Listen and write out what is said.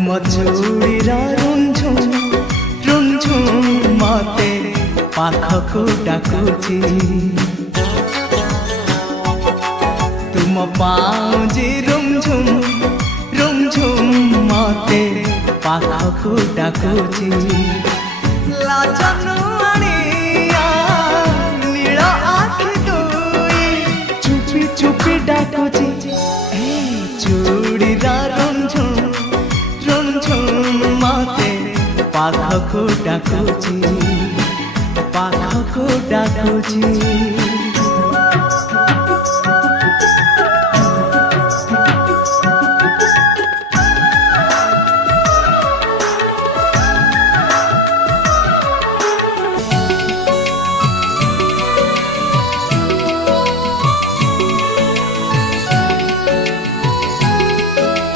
तुम चूड़ीर रुंझुम रुंझुम मते पाखकु डाकुची तुम पाउजी रुंझुम रुंझुम मते पाखकु डाकुची लाजनु आनिया नील आखि दुई चुपी चुपी डाकुची चूड़ीर रुंझुम रुंझुम मते पाखकु डाकुची पाखकु डाकुची।